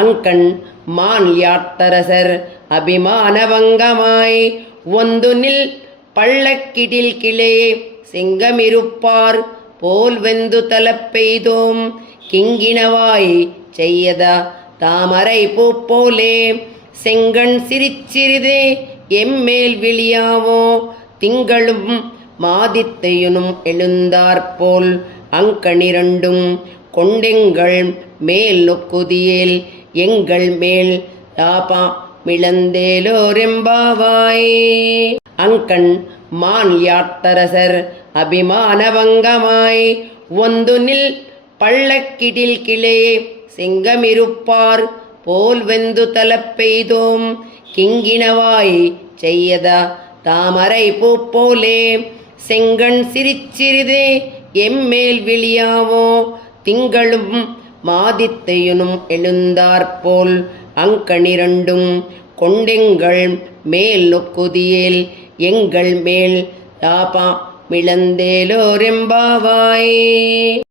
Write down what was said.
அங்கண் மான் யாத்தரசர் அபிமானவங்கமாய் ஒந்து நில் பள்ளக்கிடில் கிளே செங்கமிருப்பார் போல் வெந்து தலப்பெய்தோம் கிங்கினவாய் செய்யதா தாமரை பூ போலே செங்கண் சிரிச்சிறிதே எம்மேல் விழியாவோ திங்களும் மாதித்தையுனும் எழுந்தாற்போல் அங்கணிரண்டும் கொண்டெங்கள் மேல் நொக்குதியேல் எங்கள் மேல் தாபா மிளந்தேலோரெம்பாவாய். அங்கண் மான் யாத்தரசர் அபிமானவங்கமாய் ஒந்து நில் பள்ளக்கிடில் கிளே செங்கமிருப்பார் போல் வெந்து தலப்பெய்தோம் கிங்கினவாய் செய்யதா தாமரை பூ போலே செங்கண் சிரிச்சிறிதே எம்மேல் விழியாவோ திங்களும் மாதித்தையுனும் எழுந்தாற்போல் அங்கணிரண்டும் கொண்டெங்கள் மேல் நொக்குதியேல் எங்கள் மேல் தாபா மிளந்தேலோரெம்பாவாய்.